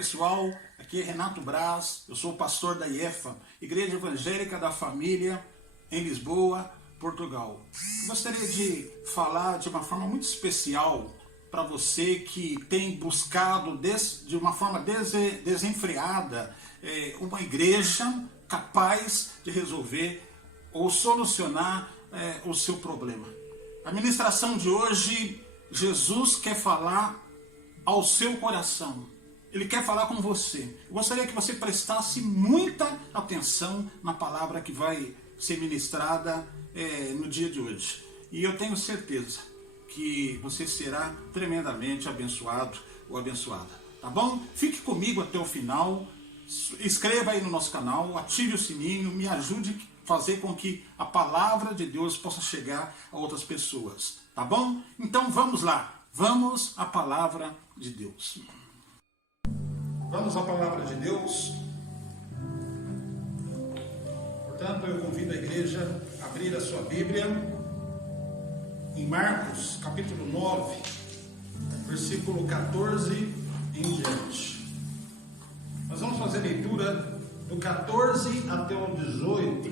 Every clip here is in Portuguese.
pessoal, aqui é Renato Braz, eu sou o pastor da IEFA, Igreja Evangélica da Família, em Lisboa, Portugal. Eu gostaria de falar de uma forma muito especial para você que tem buscado de uma forma desenfreada uma igreja capaz de resolver ou solucionar o seu problema. A ministração de hoje, Jesus quer falar ao seu coração. Ele quer falar com você. Eu gostaria que você prestasse muita atenção na palavra que vai ser ministrada no dia de hoje. E eu tenho certeza que você será tremendamente abençoado ou abençoada. Tá bom? Fique comigo até o final. Inscreva aí no nosso canal, ative o sininho, me ajude a fazer com que a palavra de Deus possa chegar a outras pessoas. Tá bom? Então vamos lá. Vamos à palavra de Deus. Vamos à palavra de Deus. Portanto, eu convido a igreja a abrir a sua Bíblia em Marcos, capítulo 9, versículo 14 em diante. Nós vamos fazer leitura do 14 até o 18,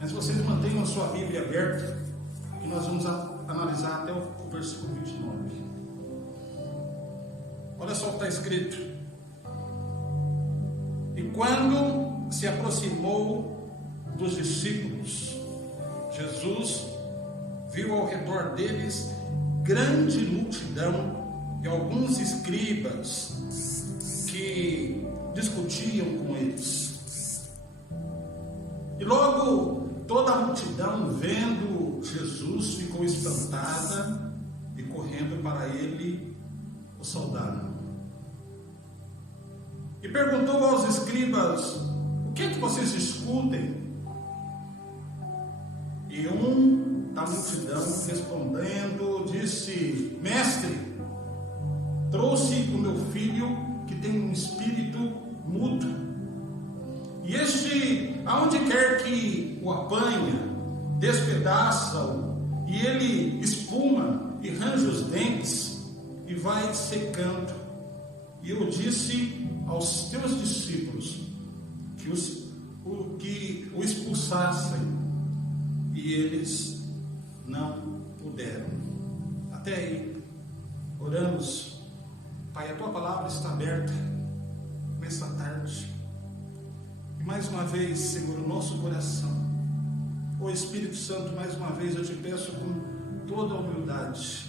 mas vocês mantenham a sua Bíblia aberta e nós vamos analisar até o versículo 29. Olha só o que está escrito. E quando se aproximou dos discípulos, Jesus viu ao redor deles grande multidão e alguns escribas que discutiam com eles. E logo toda a multidão, vendo Jesus, ficou espantada e correndo para ele o saudaram. E perguntou aos escribas: o que é que vocês discutem? E um da multidão, respondendo, disse: Mestre, trouxe o meu filho que tem um espírito mudo. E este, aonde quer que o apanha, despedaça-o, e ele espuma e range os dentes e vai secando. E eu disse aos teus discípulos que o expulsassem, e eles não puderam. Até aí, oramos. Pai, a tua palavra está aberta nesta tarde. E mais uma vez, Senhor, o nosso coração, ó Espírito Santo, mais uma vez eu te peço com toda a humildade,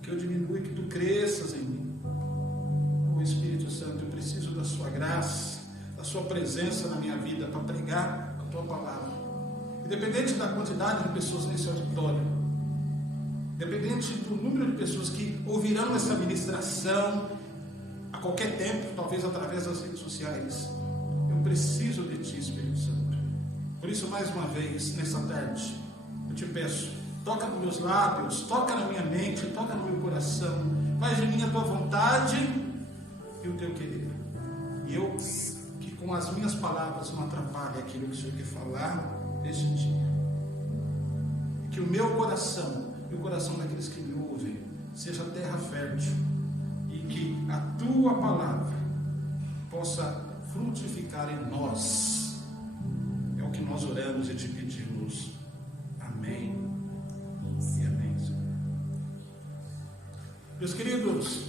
que eu diminua e que tu cresças em mim. Ó Espírito Santo, eu preciso da sua graça, da sua presença na minha vida para pregar a tua palavra. Independente da quantidade de pessoas nesse auditório, independente do número de pessoas que ouvirão essa ministração a qualquer tempo, talvez através das redes sociais, eu preciso de ti, Espírito Santo. Por isso, mais uma vez, nessa tarde, eu te peço, toca nos meus lábios, toca na minha mente, toca no meu coração, faz de mim a tua vontade e o teu querer. E eu, que com as minhas palavras não atrapalhe aquilo que o Senhor quer falar neste dia. E que o meu coração e o coração daqueles que me ouvem seja terra fértil, e que a tua palavra possa frutificar em nós. É o que nós oramos e te pedimos. Amém e amém, Senhor. Meus queridos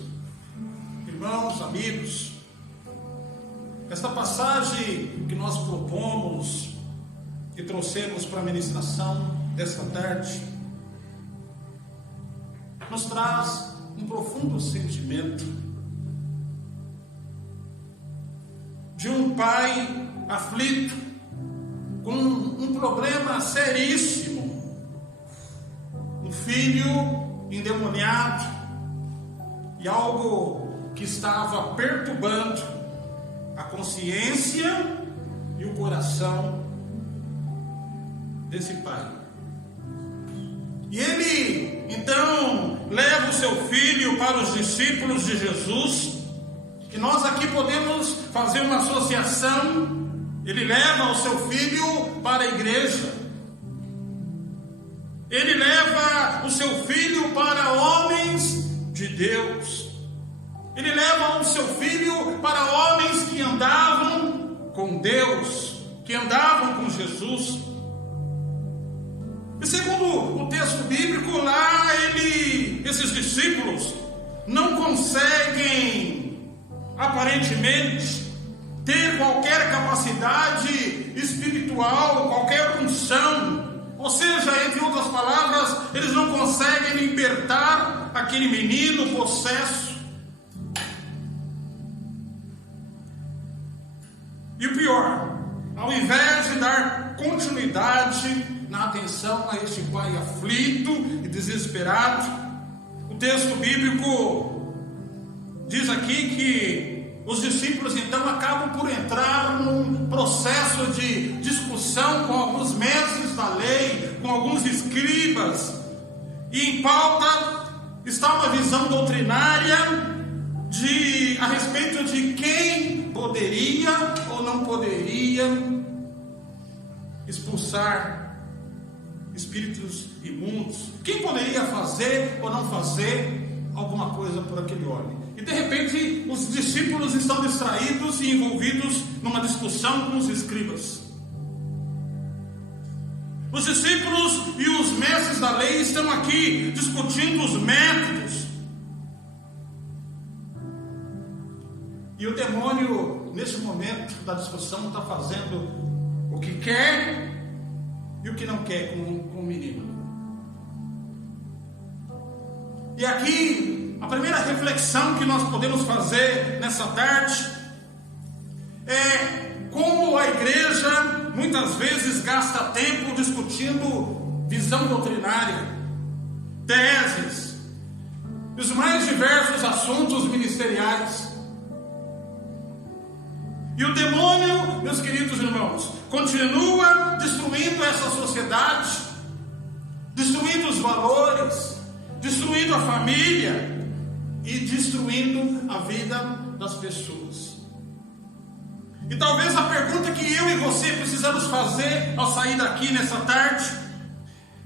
irmãos, amigos, esta passagem que nós propomos e trouxemos para a ministração desta tarde nos traz um profundo sentimento de um pai aflito com um problema seríssimo, um filho endemoniado e algo que estava perturbando a consciência e o coração desse pai. E ele então leva o seu filho para os discípulos de Jesus, que nós aqui podemos fazer uma associação. Ele leva o seu filho para a igreja, ele leva o seu filho para homens de Deus, Ele leva o seu filho para homens que andavam com Deus, que andavam com Jesus. E segundo o texto bíblico, lá esses discípulos não conseguem, aparentemente, ter qualquer capacidade espiritual, qualquer unção. Ou seja, entre outras palavras, eles não conseguem libertar aquele menino possesso. E o pior, ao invés de dar continuidade na atenção a este pai aflito e desesperado, o texto bíblico diz aqui que os discípulos então acabam por entrar num processo de discussão com alguns mestres da lei, com alguns escribas, e em pauta está uma visão doutrinária a respeito de quem poderia ou não poderia expulsar espíritos imundos, quem poderia fazer ou não fazer alguma coisa por aquele homem. E de repente os discípulos estão distraídos e envolvidos numa discussão com os escribas. Os discípulos e os mestres da lei estão aqui discutindo os métodos. E o demônio, nesse momento da discussão, está fazendo o que quer e o que não quer com o menino. E aqui, a primeira reflexão que nós podemos fazer nessa tarde é como a igreja muitas vezes gasta tempo discutindo visão doutrinária, teses, os mais diversos assuntos ministeriais. E o demônio, meus queridos irmãos, continua destruindo essa sociedade, destruindo os valores, destruindo a família e destruindo a vida das pessoas. E talvez a pergunta que eu e você precisamos fazer ao sair daqui nessa tarde: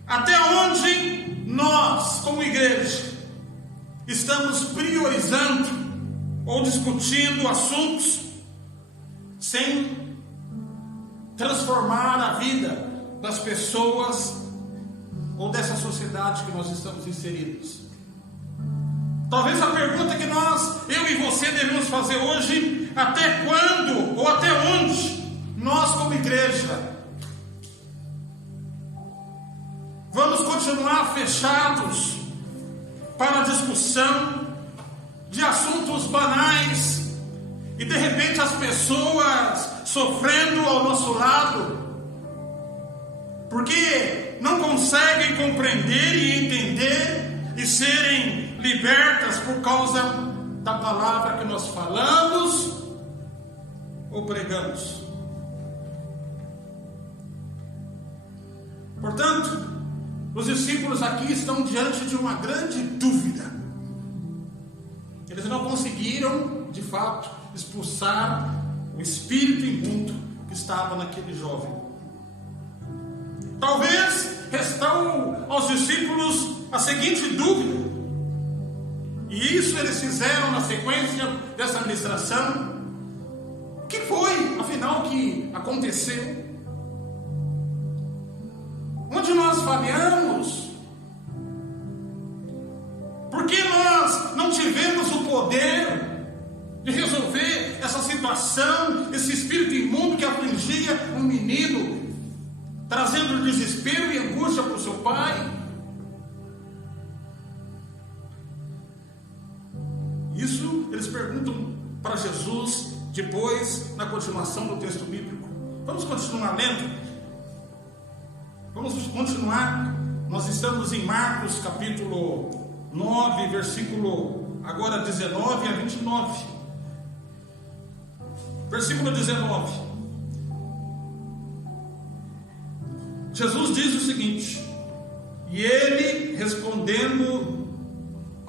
até onde nós, como igreja, estamos priorizando ou discutindo assuntos sem transformar a vida das pessoas ou dessa sociedade que nós estamos inseridos? Talvez a pergunta que eu e você devemos fazer hoje: até quando ou até onde nós, como igreja, vamos continuar fechados para a discussão de assuntos banais e de repente as pessoas sofrendo ao nosso lado porque não conseguem compreender e entender e serem libertas por causa da palavra que nós falamos ou pregamos? Portanto, os discípulos aqui estão diante de uma grande dúvida. Eles não conseguiram, de fato, expulsar o espírito imundo que estava naquele jovem. Talvez restou aos discípulos a seguinte dúvida, e isso eles fizeram na sequência dessa ministração: o que foi, afinal, que aconteceu? Onde nós falhamos? Por que nós não tivemos o poder de resolver essa situação, esse espírito imundo que afligia um menino, trazendo desespero e angústia para o seu pai? Isso eles perguntam para Jesus depois, na continuação do texto bíblico. Vamos continuar lendo? Vamos continuar. Nós estamos em Marcos capítulo 9, versículo agora 19 a 29. Versículo 19. Jesus diz o seguinte: e ele, respondendo,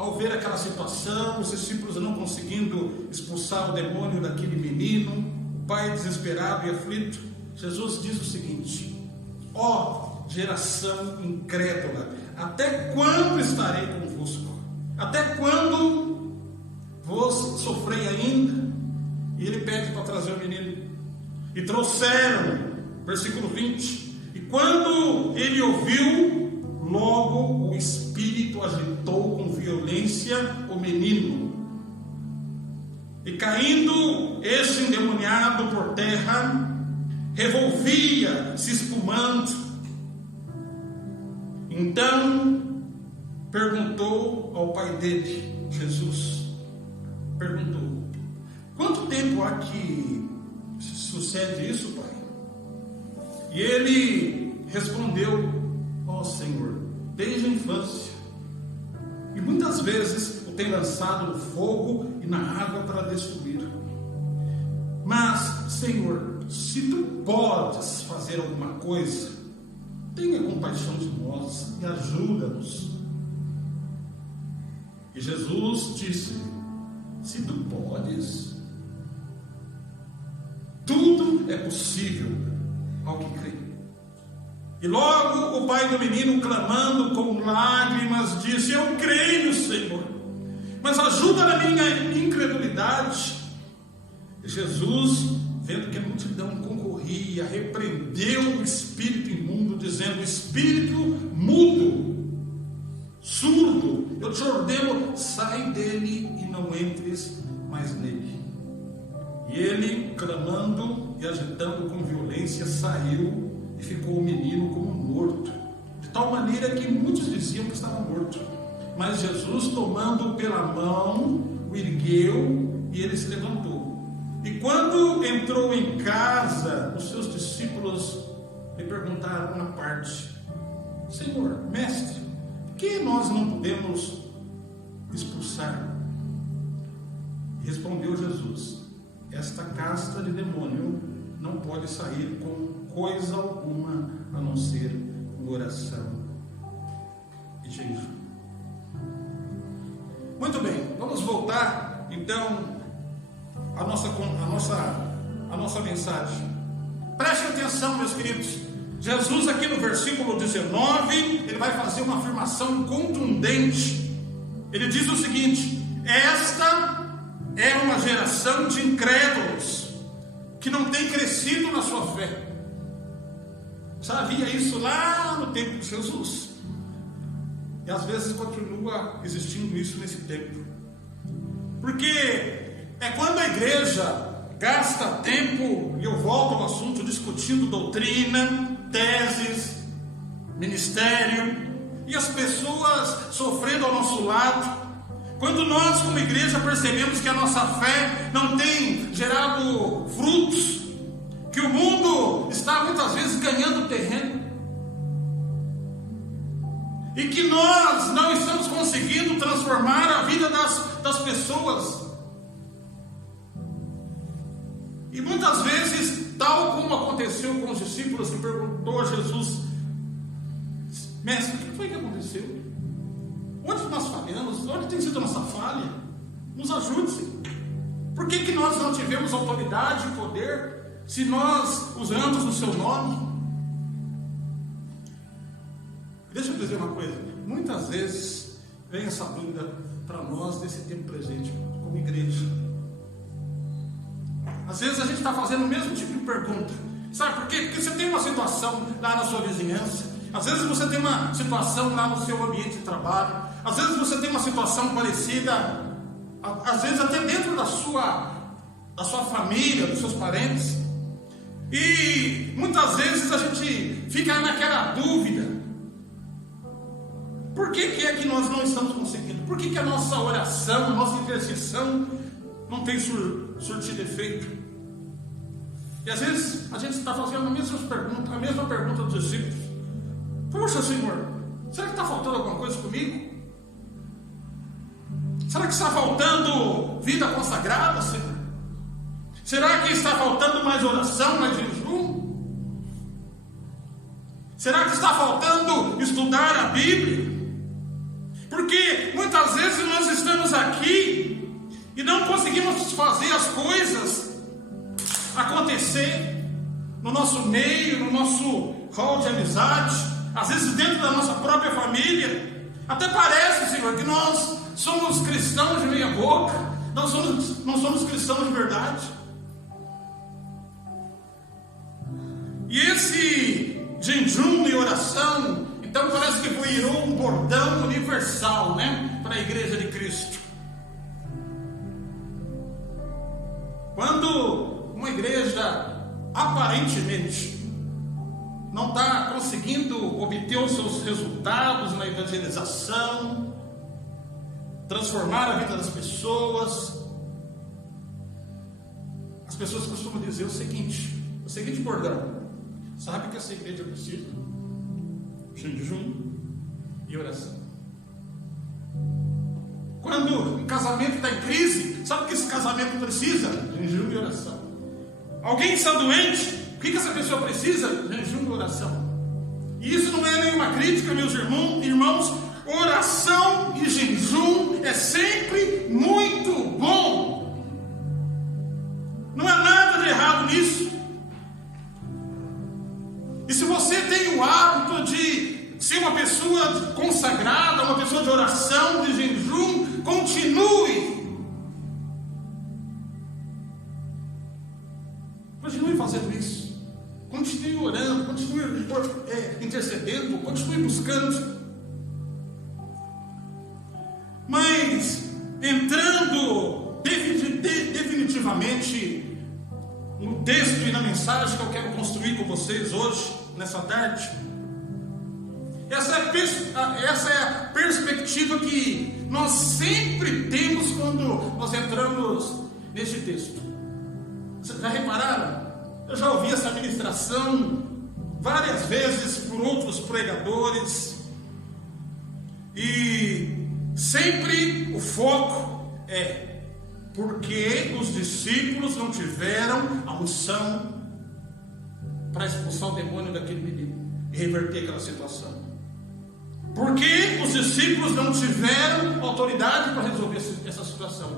ao ver aquela situação, os discípulos não conseguindo expulsar o demônio daquele menino, o pai desesperado e aflito, Jesus diz o seguinte: ó geração incrédula, até quando estarei convosco? Até quando vos sofrei ainda? E ele pede para trazer o menino. E trouxeram, versículo 20. E quando ele ouviu, logo o espírito agitou com violência o menino. E caindo este endemoniado por terra, revolvia, se espumando. Então perguntou ao pai dele, Jesus, perguntou: quanto tempo há que sucede isso, pai? E ele respondeu: ó Senhor, desde a infância, e muitas vezes o tem lançado no fogo e na água para destruir. Mas, Senhor, se tu podes fazer alguma coisa, tenha compaixão de nós e ajuda-nos. E Jesus disse: se tu podes, tudo é possível ao que crê. E logo o pai do menino, clamando com lágrimas, disse: eu creio, Senhor, mas ajuda na minha incredulidade. E Jesus, vendo que a multidão concorria, repreendeu o espírito imundo, dizendo: espírito mudo, surdo, eu te ordeno, sai dele e não entres mais nele. E ele, clamando e agitando com violência, saiu e ficou o menino como morto, de tal maneira que muitos diziam que estava morto. Mas Jesus, tomando-o pela mão, o ergueu e ele se levantou. E quando entrou em casa, os seus discípulos lhe perguntaram na parte: Senhor, mestre, por que nós não podemos expulsar? E respondeu Jesus: esta casta de demônio não pode sair com coisa alguma a não ser com oração e jejum. Muito bem, vamos voltar então à nossa mensagem. Prestem atenção, meus queridos. Jesus, aqui no versículo 19, ele vai fazer uma afirmação contundente. Ele diz o seguinte: esta é uma geração de incrédulos que não tem crescido na sua fé. Já havia isso lá no tempo de Jesus, e às vezes continua existindo isso nesse tempo, porque é quando a igreja gasta tempo, e eu volto ao assunto, discutindo doutrina, teses, ministério, e as pessoas sofrendo ao nosso lado. Quando nós, como igreja, percebemos que a nossa fé não tem gerado frutos, que o mundo está muitas vezes ganhando terreno, e que nós não estamos conseguindo transformar a vida das pessoas, e muitas vezes, tal como aconteceu com os discípulos, que perguntou a Jesus: mestre, o que foi que aconteceu? Onde nós falhamos? Onde tem sido a nossa falha? Nos ajude, Senhor. Por que nós não tivemos autoridade e poder, se nós usamos o seu nome? Deixa eu dizer uma coisa: muitas vezes vem essa dúvida para nós nesse tempo presente, como igreja. Às vezes a gente está fazendo o mesmo tipo de pergunta. Sabe por quê? Porque você tem uma situação lá na sua vizinhança, às vezes você tem uma situação lá no seu ambiente de trabalho, às vezes você tem uma situação parecida, às vezes até dentro da sua família, dos seus parentes, e muitas vezes a gente fica naquela dúvida: por que é que nós não estamos conseguindo? Por que a nossa oração, a nossa intercessão não tem surtido efeito? E às vezes a gente está fazendo a mesma pergunta dos discípulos: poxa, Senhor, será que está faltando alguma coisa comigo? Será que está faltando vida consagrada, Senhor? Será que está faltando mais oração, mais jejum? Será que está faltando estudar a Bíblia? Porque muitas vezes nós estamos aqui e não conseguimos fazer as coisas acontecer no nosso meio, no nosso hall de amizade, às vezes dentro da nossa própria família. Até parece, Senhor, que nós somos cristãos de meia boca, não somos cristãos de verdade. E esse jejum e oração, então parece que virou um bordão universal, né, para a igreja de Cristo. Quando uma igreja aparentemente não está conseguindo obter os seus resultados na evangelização, transformar a vida das pessoas, as pessoas costumam dizer o seguinte bordão: sabe que essa igreja precisa? Jejum e oração. Quando o casamento está em crise, sabe o que esse casamento precisa? Jejum e oração. Alguém está doente, o que essa pessoa precisa? Jejum e oração. E isso não é nenhuma crítica, meus irmãos. Oração e jejum é sempre muito bom. Não há nada de errado nisso. E se você tem o hábito de ser uma pessoa consagrada, uma pessoa de oração, de jejum, continue fazendo isso. Continue orando, continue intercedendo, continue buscando. Mas entrando definitivamente no texto e na mensagem que eu quero construir com vocês hoje, nessa tarde, essa é a perspectiva que nós sempre temos quando nós entramos nesse texto. Vocês já repararam? Eu já ouvi essa ministração várias vezes por outros pregadores, e sempre o foco é porque os discípulos não tiveram a unção para expulsar o demônio daquele menino e reverter aquela situação. Porque os discípulos não tiveram autoridade para resolver essa situação.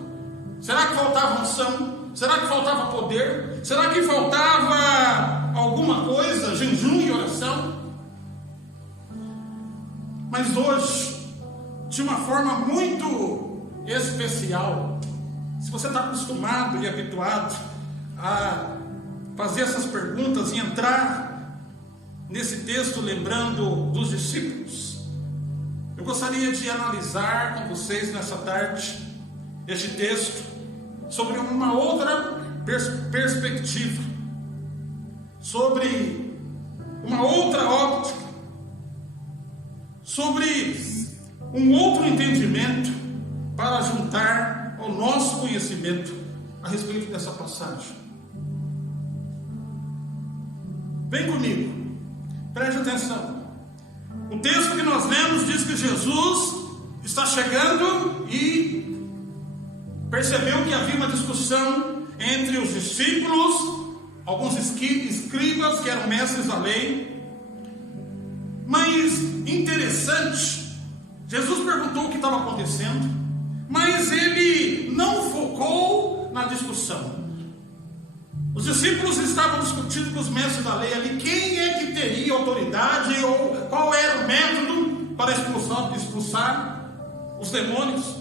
Será que faltava unção? Será que faltava poder? Será que faltava alguma coisa? Jejum e oração? Mas hoje, de uma forma muito especial, se você está acostumado e habituado a fazer essas perguntas e entrar nesse texto lembrando dos discípulos, eu gostaria de analisar com vocês nessa tarde este texto sobre uma outra perspectiva, sobre uma outra óptica, sobre um outro entendimento para juntar ao nosso conhecimento a respeito dessa passagem. Vem comigo, preste atenção. O texto que nós lemos diz que Jesus está chegando e percebeu que havia uma discussão entre os discípulos, alguns escribas que eram mestres da lei. Mas interessante, Jesus perguntou o que estava acontecendo, mas ele não focou na discussão. Os discípulos estavam discutindo com os mestres da lei ali quem é que teria autoridade ou qual era o método para expulsar os demônios.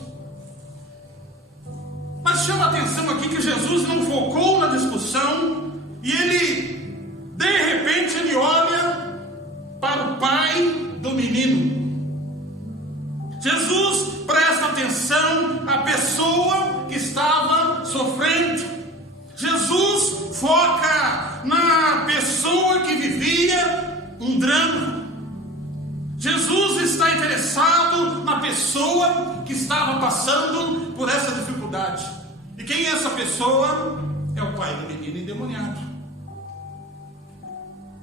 Mas chama a atenção aqui que Jesus não focou na discussão e de repente ele olha para o pai do menino. Jesus presta atenção à pessoa que estava sofrendo. Jesus foca na pessoa que vivia um drama. Jesus está interessado na pessoa que estava passando por essa dificuldade. E quem é essa pessoa? É o pai do menino endemoniado.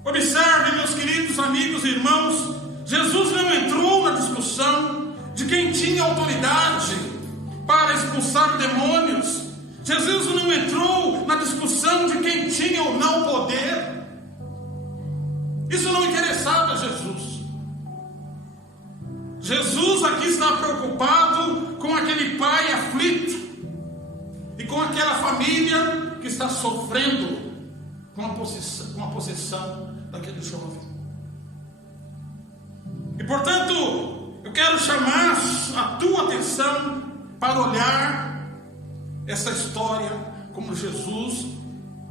Observe, meus queridos amigos e irmãos, Jesus não entrou na discussão de quem tinha autoridade para expulsar demônios. Jesus não entrou na discussão de quem tinha ou não poder. Isso não interessava a Jesus. Jesus aqui está preocupado com aquele pai aflito e com aquela família que está sofrendo com a possessão daquele jovem. E portanto, eu quero chamar a tua atenção para olhar essa história como Jesus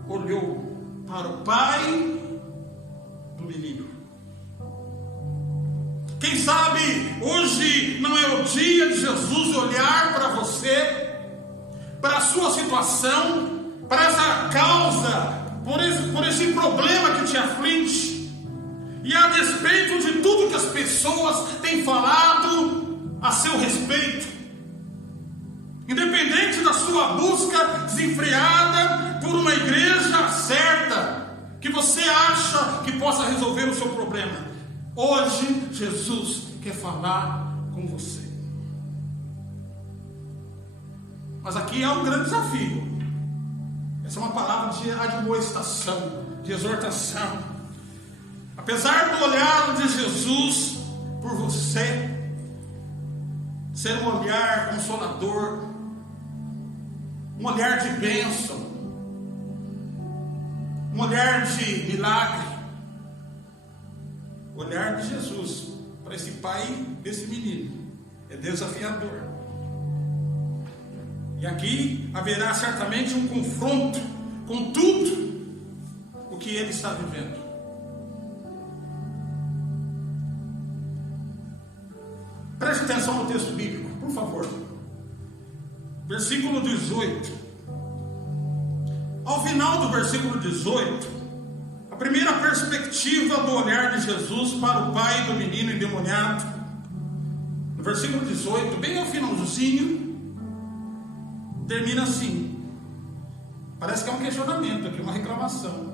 olhou para o pai do menino. Quem sabe hoje não é o dia de Jesus olhar para você, para a sua situação, para essa causa, por esse problema que te aflige, e a despeito de tudo que as pessoas têm falado a seu respeito, independente da sua busca desenfreada por uma igreja certa, que você acha que possa resolver o seu problema, hoje Jesus quer falar com você. Mas aqui é um grande desafio. Essa é uma palavra de admoestação, de exortação. Apesar do olhar de Jesus por você ser um olhar consolador, um olhar de bênção, um olhar de milagre, o olhar de Jesus para esse pai desse menino é desafiador. E aqui haverá certamente um confronto com tudo o que ele está vivendo. Preste atenção no texto bíblico, por favor. Versículo 18. Ao final do versículo 18, a primeira perspectiva do olhar de Jesus para o pai do menino endemoniado, no versículo 18, bem ao finalzinho, termina assim. Parece que é um questionamento aqui, uma reclamação.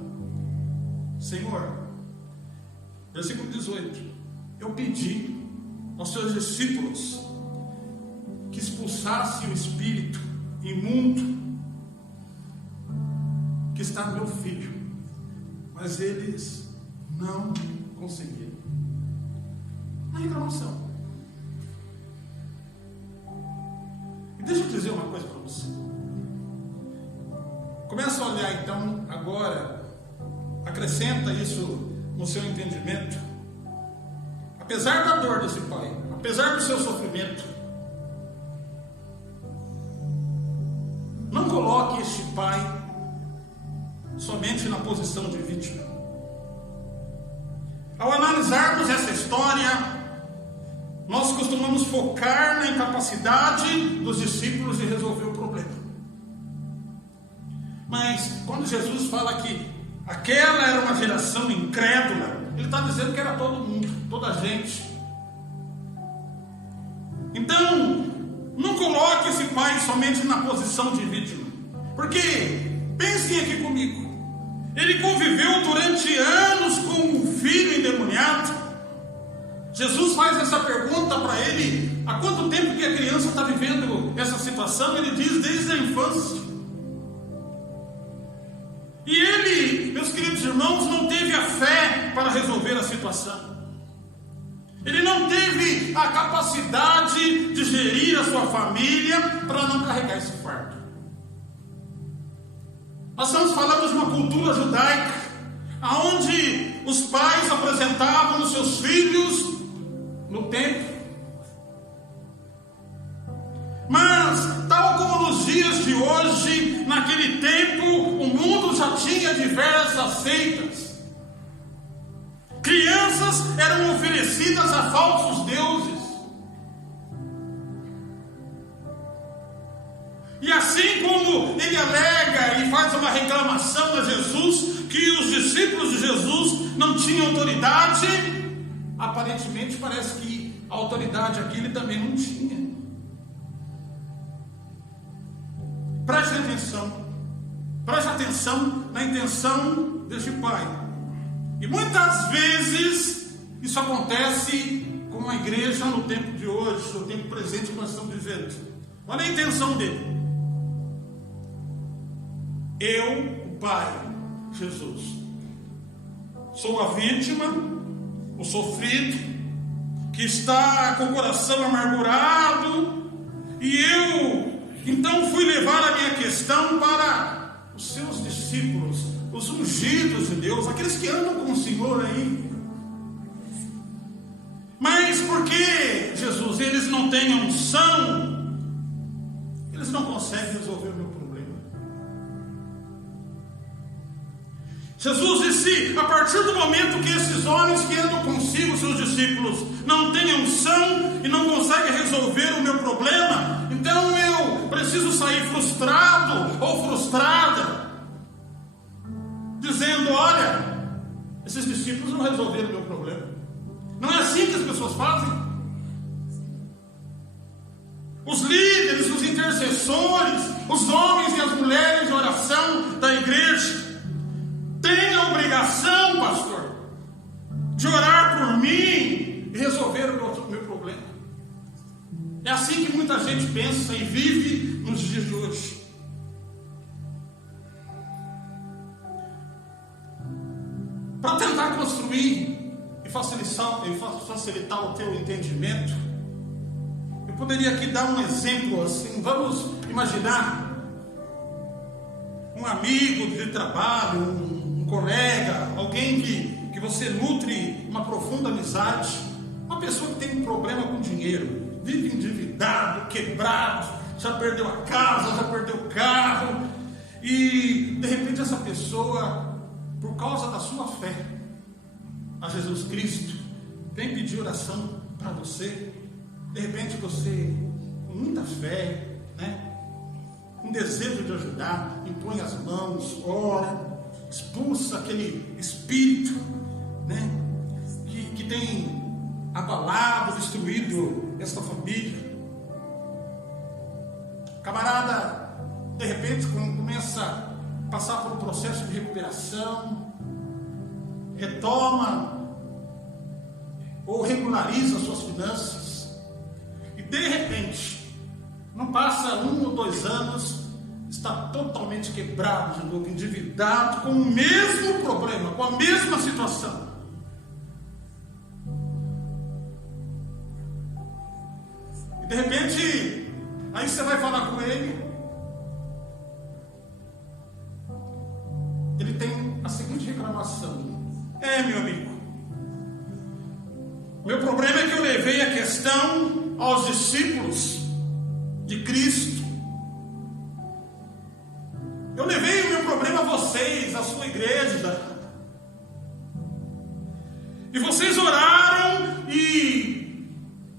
Senhor, versículo 18, eu pedi aos seus discípulos que expulsasse o espírito imundo que está no meu filho, mas eles não conseguiram. Uma reclamação. E deixa eu dizer uma coisa para você. Começa a olhar então agora, acrescenta isso no seu entendimento. Apesar da dor desse pai, apesar do seu sofrimento, não coloque este pai somente na posição de vítima. Ao analisarmos essa história, nós costumamos focar na incapacidade dos discípulos de resolver o problema. Mas quando Jesus fala que aquela era uma geração incrédula, ele está dizendo que era todo mundo, toda a gente. Então, não coloque esse pai somente na posição de vítima, porque pensem aqui comigo, ele conviveu durante anos com um filho endemoniado. Jesus faz essa pergunta para ele: há quanto tempo que a criança está vivendo essa situação? Ele diz: desde a infância. E ele, meus queridos irmãos, não teve a fé para resolver a situação. Ele não teve a capacidade de gerir a sua família para não carregar esse fardo. Nós estamos falando de uma cultura judaica, onde os pais apresentavam os seus filhos no templo. Mas, tal como nos dias de hoje, naquele tempo, o mundo já tinha diversas seitas. Crianças eram oferecidas a falsos deuses. E assim como ele alega e faz uma reclamação a Jesus, que os discípulos de Jesus não tinham autoridade, aparentemente parece que a autoridade aqui ele também não tinha. Preste atenção na intenção deste pai. E muitas vezes isso acontece com a igreja no tempo de hoje, no tempo presente que nós estamos vivendo. Olha a intenção dele. Eu, o pai, Jesus, sou a vítima, o sofrido, que está com o coração amargurado, e eu então fui levar a minha questão para os seus discípulos, os ungidos de Deus, aqueles que andam com o Senhor aí. Mas por que, Jesus, eles não têm unção? eles não conseguem resolver o meu problema. Jesus disse, a partir do momento que esses homens que andam consigo, seus discípulos, não têm unção e não conseguem resolver o meu problema, então eu preciso sair frustrado ou frustrada, dizendo, olha, esses discípulos não resolveram o meu problema. Não é assim que as pessoas fazem. Os líderes, os intercessores, os homens e as mulheres de oração da igreja têm a obrigação, pastor, de orar por mim e resolver o meu problema. É assim que muita gente pensa e vive nos dias de hoje. Para tentar construir e facilitar o teu entendimento, eu poderia aqui dar um exemplo assim. Vamos imaginar um amigo de trabalho, um colega, alguém que você nutre uma profunda amizade, uma pessoa que tem um problema com dinheiro, vive endividado, quebrado, já perdeu a casa, já perdeu o carro, e de repente essa pessoa, por causa da sua fé a Jesus Cristo, vem pedir oração para você. De repente você, com muita fé, um desejo de ajudar, impõe as mãos, ora, expulsa aquele espírito, que tem abalado, destruído esta família. Camarada, de repente começa a passar por um processo de recuperação, retoma ou regulariza suas finanças, e de repente, não passa 1 ou 2 anos, está totalmente quebrado de novo, endividado, com o mesmo problema, com a mesma situação. E de repente, aí você vai falar com ele, ele tem a seguinte reclamação: meu amigo, meu problema é que eu levei a questão aos discípulos de Cristo. Eu levei o meu problema a vocês, a sua igreja, e vocês oraram e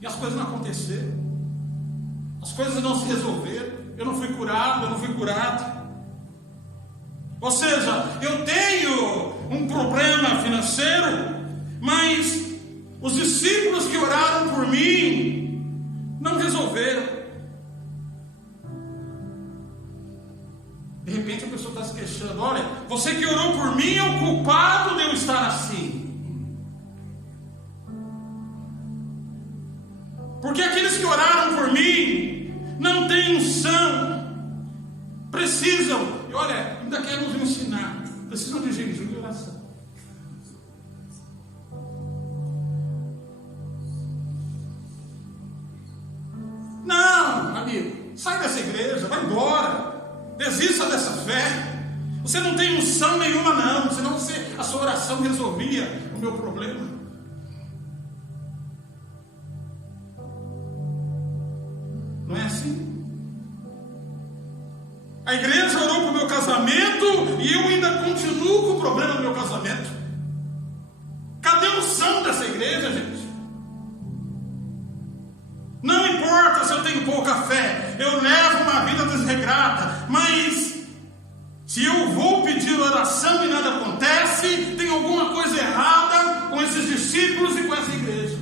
as coisas não aconteceram, as coisas não se resolveram, eu não fui curado, eu não fui curado. Ou seja, eu tenho um problema financeiro, mas os discípulos que oraram por mim não resolveram. De repente a pessoa está se queixando: olha, você que orou por mim é o culpado de eu estar assim. Porque aqueles que oraram por mim não têm unção, precisam, e olha, ainda quer nos ensinar, precisam de jejum e oração. Não, amigo, sai dessa igreja, vai embora. Desista dessa fé. Você não tem unção nenhuma não, senão a sua oração resolvia o meu problema. Não é assim? A igreja orou para o meu casamento e eu ainda continuo com o problema do meu casamento. Cadê a unção dessa igreja, gente? Não importa se eu tenho pouca fé, eu levo uma vida desregrada, mas se eu vou pedir oração e nada acontece, tem alguma coisa errada com esses discípulos e com essa igreja.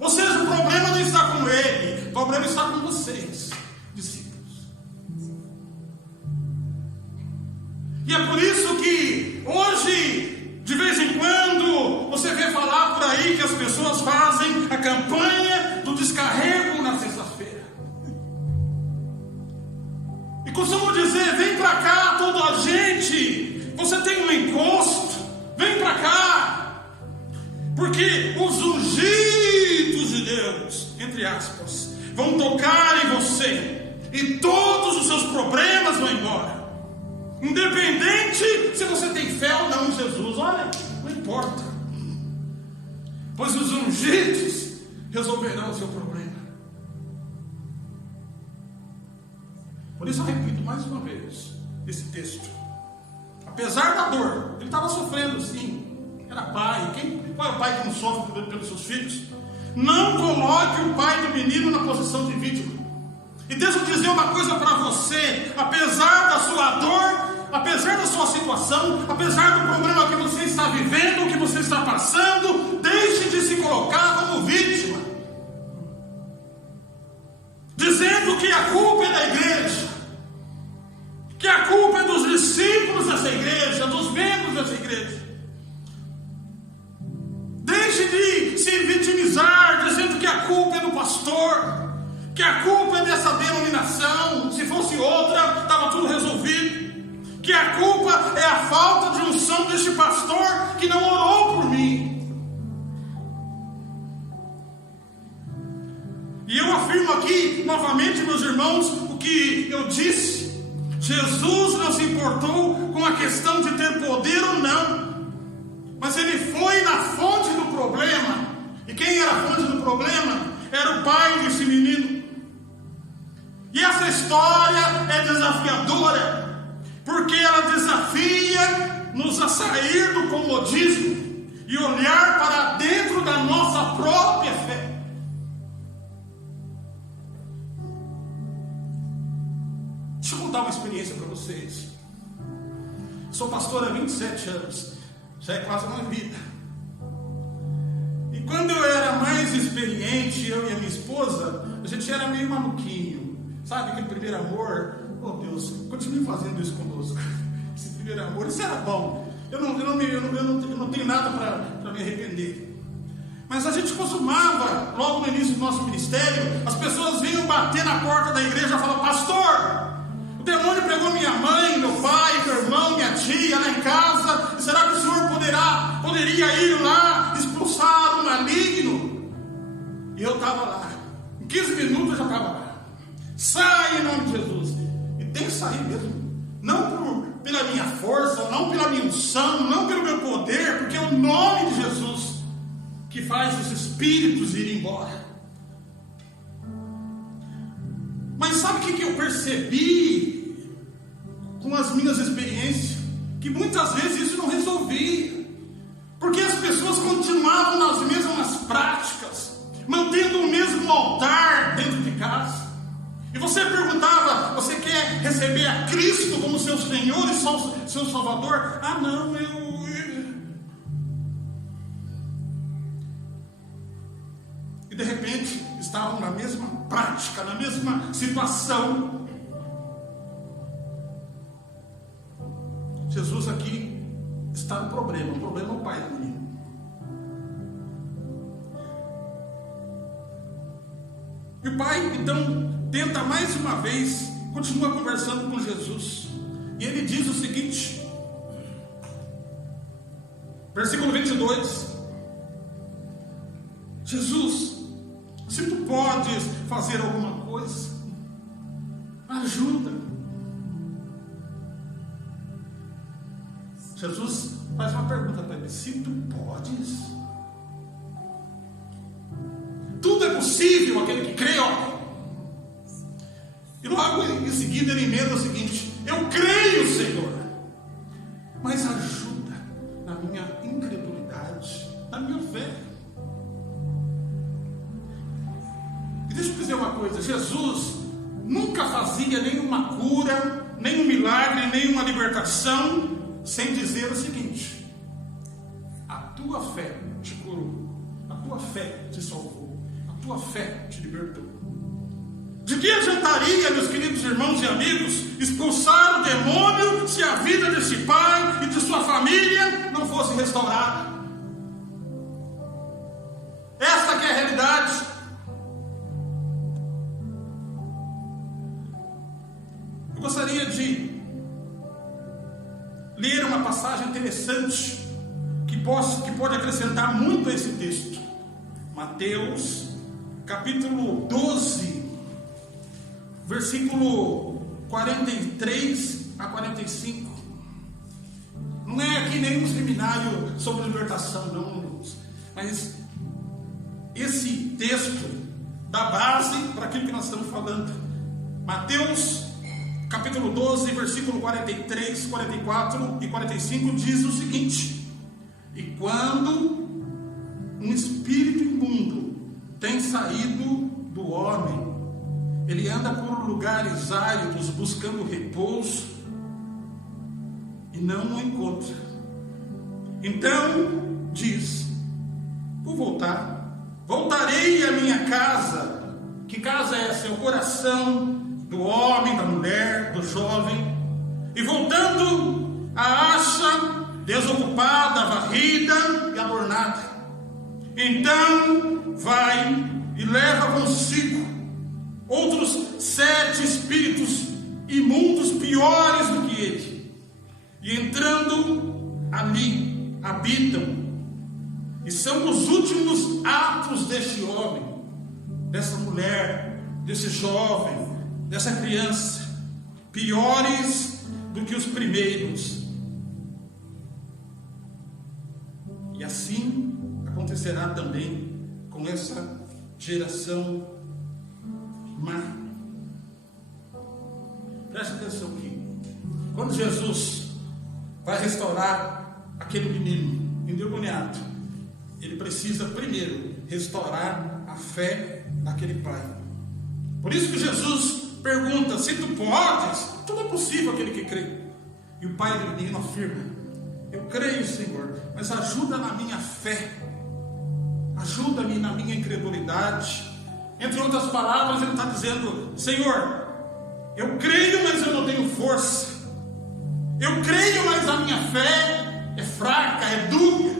Ou seja, o problema não está com ele, o problema está com vocês, discípulos. E é por isso que hoje, de vez em quando, você vê falar por aí que as pessoas fazem a campanha do descarrego na sexta-feira. E costumam dizer: vem para cá toda a gente, você tem um encosto, vem para cá, porque os ungidos de Deus, entre aspas, vão tocar em você e todos os seus problemas vão embora. Independente se você tem fé ou não em Jesus, olha, não importa, pois os ungidos resolverão o seu problema. Por isso eu repito mais uma vez esse texto. Apesar da dor, ele estava sofrendo sim. Era pai. Qual é o pai que não sofre pelos seus filhos? Não coloque o pai do menino na posição de vítima. E deixa eu dizer uma coisa para você: apesar da sua dor, apesar da sua situação, apesar do problema que você está vivendo, que você está passando, deixe de se colocar como vítima, dizendo que a culpa é da igreja, que a culpa é dos discípulos dessa igreja, dos membros dessa igreja. Deixe de se vitimizar, dizendo que a culpa é do pastor, que a culpa é dessa denominação. Se fosse outra, estava tudo resolvido. Que a culpa é a falta de unção deste pastor que não orou por mim. E eu afirmo aqui novamente, meus irmãos, o que eu disse: Jesus não se importou com a questão de ter poder ou não, mas ele foi na fonte do problema. E quem era a fonte do problema? Era o pai desse menino. E essa história é desafiadora, porque ela desafia-nos a sair do comodismo e olhar para dentro da nossa própria fé. Deixa eu contar uma experiência para vocês. Sou pastor há 27 anos, já é quase uma vida. E quando eu era mais experiente, eu e a minha esposa, a gente era meio maluquinho. Sabe aquele primeiro amor? Oh Deus, continue fazendo isso conosco. Esse primeiro amor, isso era bom. Eu não tenho nada para me arrepender. Mas a gente costumava, logo no início do nosso ministério, as pessoas vinham bater na porta da igreja e falavam: pastor, o demônio pegou minha mãe, meu pai, meu irmão, minha tia lá em casa. Será que o senhor poderia ir lá expulsar o maligno? E eu estava lá. Em 15 minutos eu já estava lá. Sai em nome de Jesus. E tem que sair mesmo. Não pela minha força, não pela minha unção, não pelo meu poder, porque é o nome de Jesus que faz os espíritos irem embora. Mas sabe o que eu percebi com as minhas experiências? Que muitas vezes isso não resolvia, porque as pessoas continuavam nas mesmas práticas, mantendo o mesmo altar dentro de casa. E você perguntava: você quer receber a Cristo como seu Senhor e seu Salvador? Ah não, E de repente estavam na mesma prática, na mesma situação. Jesus aqui está no problema. O problema é o pai do menino. E o pai então tenta mais uma vez, continua conversando com Jesus. E ele diz o seguinte, versículo 22: Jesus, se tu podes fazer alguma coisa, ajuda. Jesus faz uma pergunta para ele: se tu podes? Tudo é possível aquele que crê, ó. E logo em seguida ele emenda o seguinte: eu creio, Senhor, mas ajuda na minha incredulidade, na minha fé. E deixa eu dizer uma coisa: Jesus nunca fazia nenhuma cura, nenhum milagre, nenhuma libertação sem dizer o seguinte: a tua fé te curou, a tua fé te salvou, a tua fé te libertou. De que adiantaria, meus queridos irmãos e amigos, expulsar o demônio se a vida desse pai e de sua família não fosse restaurada? Essa que é a realidade. Eu gostaria de ler uma passagem interessante que pode acrescentar muito a esse texto. Mateus capítulo 12, versículo 43 a 45. Não é aqui nenhum seminário sobre libertação, não, mas esse texto dá base para aquilo que nós estamos falando. Mateus capítulo 12, versículo 43, 44 e 45, diz o seguinte: e quando um espírito imundo tem saído do homem, ele anda por lugares áridos buscando repouso e não o encontra. Então diz: vou voltarei à minha casa. Que casa é essa? É o coração do homem, da mulher, do jovem. E voltando, a acha desocupada, varrida e adornada. Então vai e leva consigo outros 7 espíritos imundos piores do que ele, e entrando ali habitam, e são os últimos atos deste homem, dessa mulher, desse jovem, dessa criança, piores do que os primeiros. E assim acontecerá também com essa geração má. Preste atenção aqui. Quando Jesus vai restaurar aquele menino endemoniado, ele precisa primeiro restaurar a fé daquele pai. Por isso que Jesus pergunta: se tu podes, tudo é possível aquele que crê. E o pai do menino afirma: eu creio, Senhor, mas ajuda na minha fé, ajuda-me na minha incredulidade. Entre outras palavras, ele está dizendo: Senhor, eu creio, mas eu não tenho força. Eu creio, mas a minha fé é fraca, é dúbia.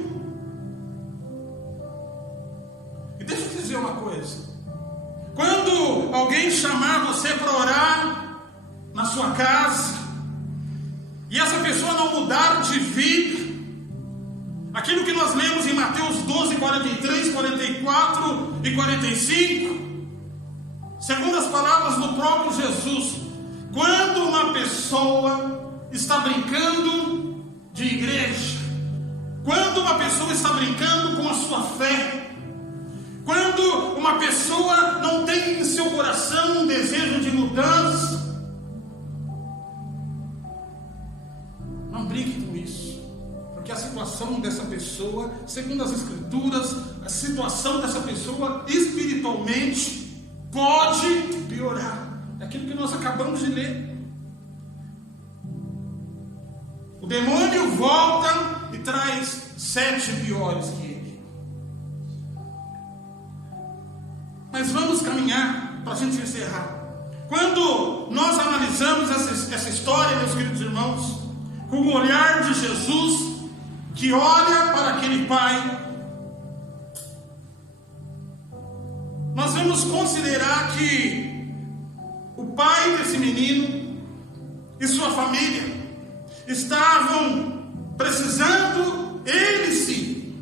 E deixa eu dizer uma coisa: quando alguém chamar você para orar na sua casa, e essa pessoa não mudar de vida, aquilo que nós lemos em Mateus 12, 43, 44 e 45, segundo as palavras do próprio Jesus, quando uma pessoa está brincando de igreja, quando uma pessoa está brincando com a sua fé, quando uma pessoa não tem em seu coração um desejo de mudança, não brinque com isso, porque a situação dessa pessoa, segundo as Escrituras, a situação dessa pessoa espiritualmente pode piorar. É aquilo que nós acabamos de ler. O demônio volta e traz 7 piores que ele. Mas vamos caminhar para a gente encerrar. Quando nós analisamos essa história, meus queridos irmãos, com o olhar de Jesus, que olha para aquele pai, nós vamos considerar que o pai desse menino e sua família estavam precisando, eles sim,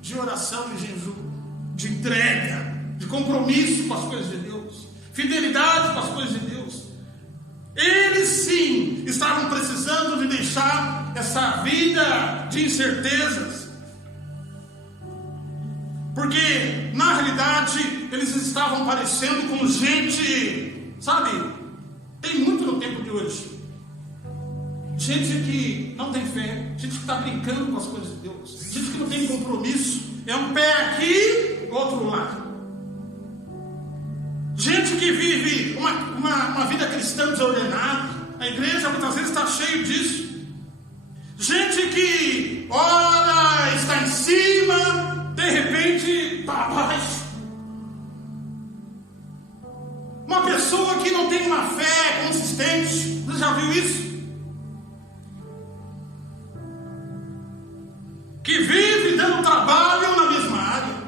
de oração e jejum, de entrega, de compromisso com as coisas de Deus, fidelidade com as coisas de Deus. Eles sim estavam precisando de deixar essa vida de incertezas, porque na realidade eles estavam parecendo com gente, sabe, tem muito no tempo de hoje, gente que não tem fé, gente que está brincando com as coisas de Deus, gente que não tem compromisso, é um pé aqui, outro lá. Gente que vive uma vida cristã desordenada. A igreja muitas vezes está cheia disso. Gente que ora está em cima, de repente está abaixo. Uma pessoa que não tem uma fé consistente. Você já viu isso? Que vive dando trabalho na mesma área.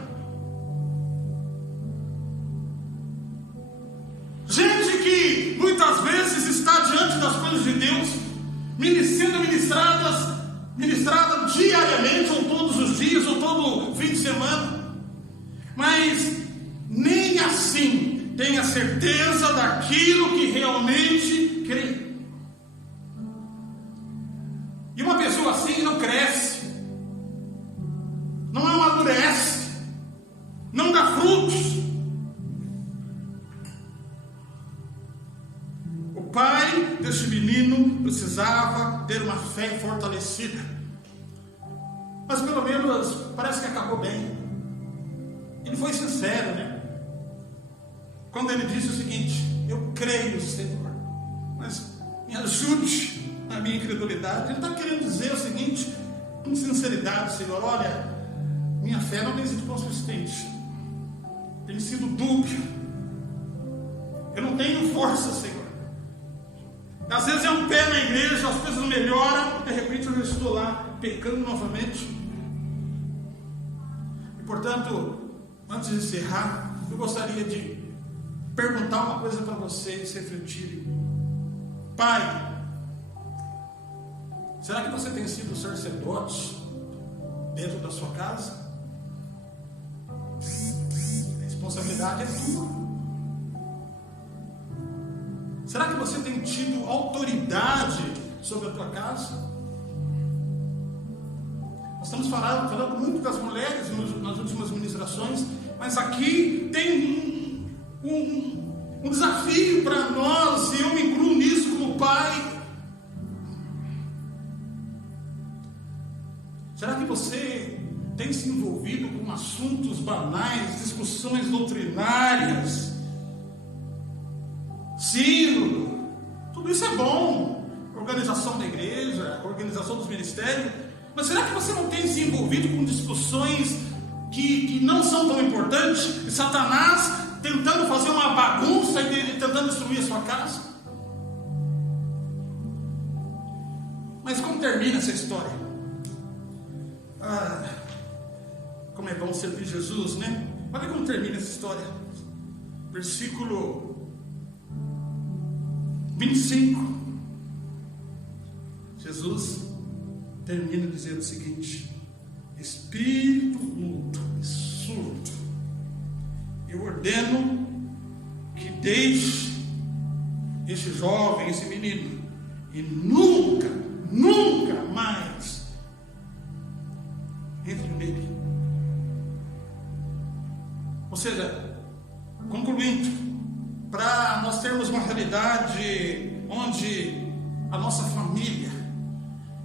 Gente que muitas vezes está diante das coisas de Deus, sendo ministrada diariamente, ou todos os dias, ou todo fim de semana, mas nem assim tem a certeza daquilo que realmente crê. E uma pessoa assim não cresce, não amadurece, não dá frutos. O pai precisava ter uma fé fortalecida. Mas pelo menos parece que acabou bem. Ele foi sincero, né? Quando ele disse o seguinte: eu creio, Senhor, mas me ajude na minha incredulidade. Ele está querendo dizer o seguinte, com sinceridade: Senhor, olha, minha fé não tem sido consistente, tem sido dúbia, eu não tenho força, Senhor. Às vezes é um pé na igreja, as coisas melhoram, de repente eu já estou lá pecando novamente. E portanto, antes de encerrar, eu gostaria de perguntar uma coisa para vocês refletirem. Pai, será que você tem sido sacerdote dentro da sua casa? A responsabilidade é tua. Será que você tem tido autoridade sobre a tua casa? Nós estamos falando muito das mulheres nas últimas ministrações, mas aqui tem um desafio para nós, e eu me incluo nisso como pai. Será que você tem se envolvido com assuntos banais, discussões doutrinárias, sínodo? Tudo isso é bom, organização da igreja, organização dos ministérios, mas será que você não tem se envolvido com discussões que não são tão importantes, e Satanás tentando fazer uma bagunça e tentando destruir a sua casa? Mas como termina essa história? Como é bom servir Jesus, né? Olha como termina essa história. Versículo 25. Jesus termina dizendo o seguinte: espírito mudo e surdo, eu ordeno que deixe este jovem, esse menino, e nunca mais entre nele. Ou seja, concluindo, para nós termos uma realidade onde a nossa família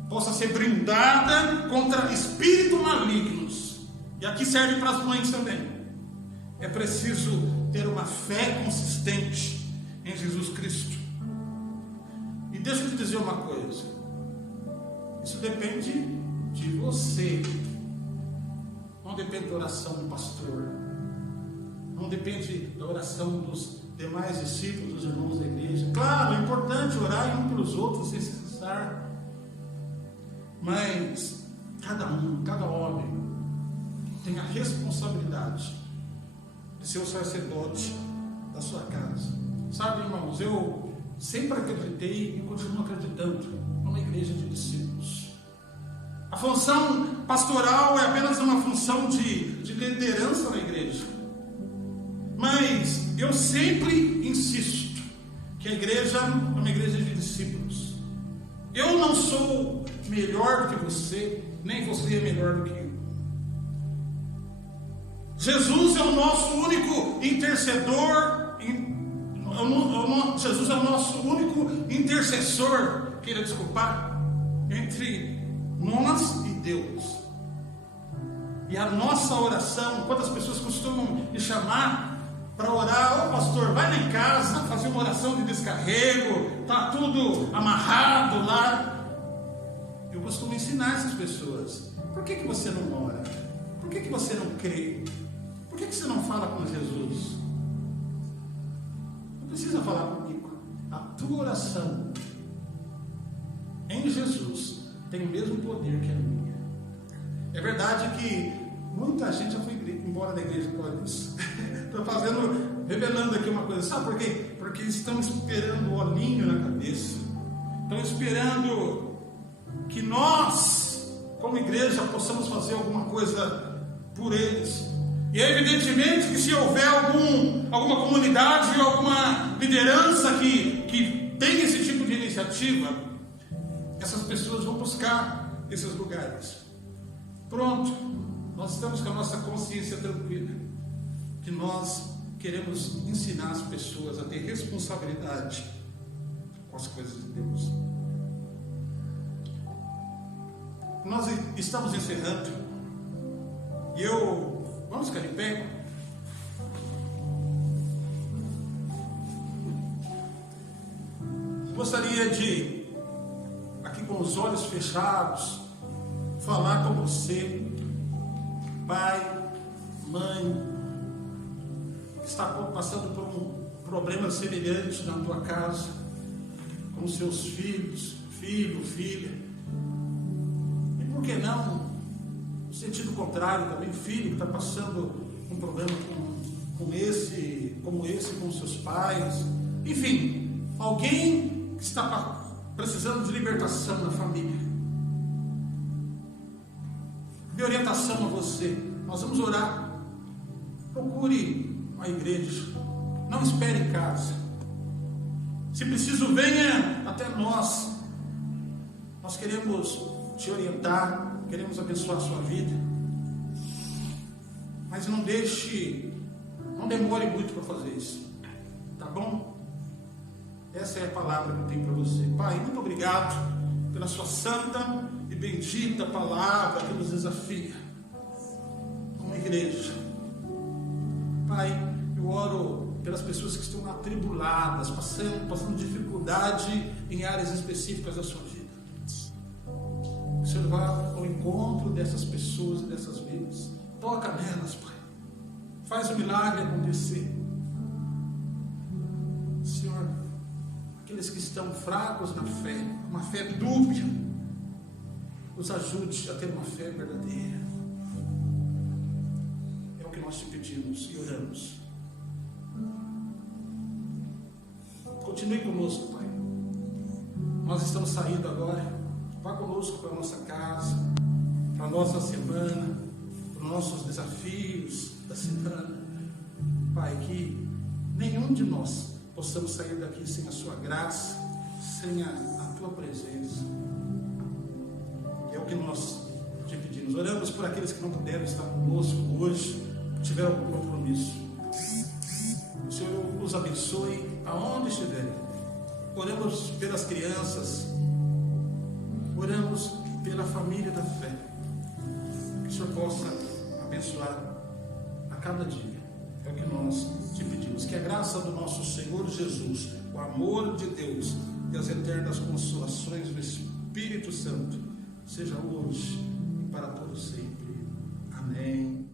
possa ser blindada contra espíritos malignos, e aqui serve para as mães também, é preciso ter uma fé consistente em Jesus Cristo. E deixa eu te dizer uma coisa, isso depende de você, não depende da oração do pastor, não depende da oração dos demais discípulos, dos irmãos da igreja. Claro, é importante orar um pelos outros sem cessar, mas cada homem tem a responsabilidade de ser o sacerdote da sua casa. Sabe, irmãos, eu sempre acreditei e continuo acreditando numa igreja de discípulos. A função pastoral é apenas uma função de liderança na igreja, mas eu sempre insisto que a igreja é uma igreja de discípulos. Eu não sou melhor do que você, nem você é melhor do que eu. Jesus é o nosso único intercedor, Jesus é o nosso único intercessor, queira desculpar, entre nós e Deus. E a nossa oração, quantas pessoas costumam me chamar para orar: ô pastor, vai lá em casa fazer uma oração de descarrego, está tudo amarrado lá. Eu costumo ensinar essas pessoas: por que você não ora? Por que você não crê? Por que você não fala com Jesus? Não precisa falar comigo. A tua oração em Jesus tem o mesmo poder que a minha. É verdade que muita gente já foi embora da igreja por causa disso. Estou revelando aqui uma coisa. Sabe por quê? Porque estão esperando o olhinho na cabeça. Estão esperando que nós, como igreja, possamos fazer alguma coisa por eles. E é evidentemente que se houver alguma comunidade ou alguma liderança que tem esse tipo de iniciativa, essas pessoas vão buscar esses lugares. Pronto, nós estamos com a nossa consciência tranquila, que nós queremos ensinar as pessoas a ter responsabilidade com as coisas de Deus. nós estamos encerrando. E vamos ficar de pé. Gostaria de, aqui com os olhos fechados, falar com você, pai, mãe, que está passando por um problema semelhante na tua casa, com seus filhos, filho, filha. E por que não, no sentido contrário, também filho que está passando um problema como esse com seus pais. Enfim, alguém que está precisando de libertação na família. De orientação a você. Nós vamos orar. Procure a igreja. Não espere em casa. Se preciso, venha até nós. Nós queremos te orientar, queremos abençoar a sua vida. Mas não demore muito para fazer isso. Tá bom? Essa é a palavra que eu tenho para você. Pai, muito obrigado pela sua santa e bendita palavra que nos desafia como igreja. Pai, eu oro pelas pessoas que estão atribuladas, passando dificuldade em áreas específicas da sua vida. Que o Senhor vá ao encontro dessas pessoas e dessas vidas. Toca nelas, Pai. Faz o milagre acontecer. Senhor, aqueles que estão fracos na fé, uma fé dúbia, os ajude a ter uma fé verdadeira. É o que nós te pedimos e oramos. Continue conosco, Pai. Nós estamos saindo agora. Vá conosco para a nossa casa, para a nossa semana, para os nossos desafios da semana. Pai, que nenhum de nós possamos sair daqui sem a sua graça, sem a tua presença. É o que nós te pedimos. Oramos por aqueles que não puderam estar conosco hoje, tiveram algum compromisso. O Senhor os abençoe aonde estiverem. Oramos pelas crianças, oramos pela família da fé. Que o Senhor possa abençoar a cada dia. É o que nós te pedimos. Que a graça do nosso Senhor Jesus, o amor de Deus e as eternas consolações do Espírito Santo seja hoje e para todo sempre. Amém.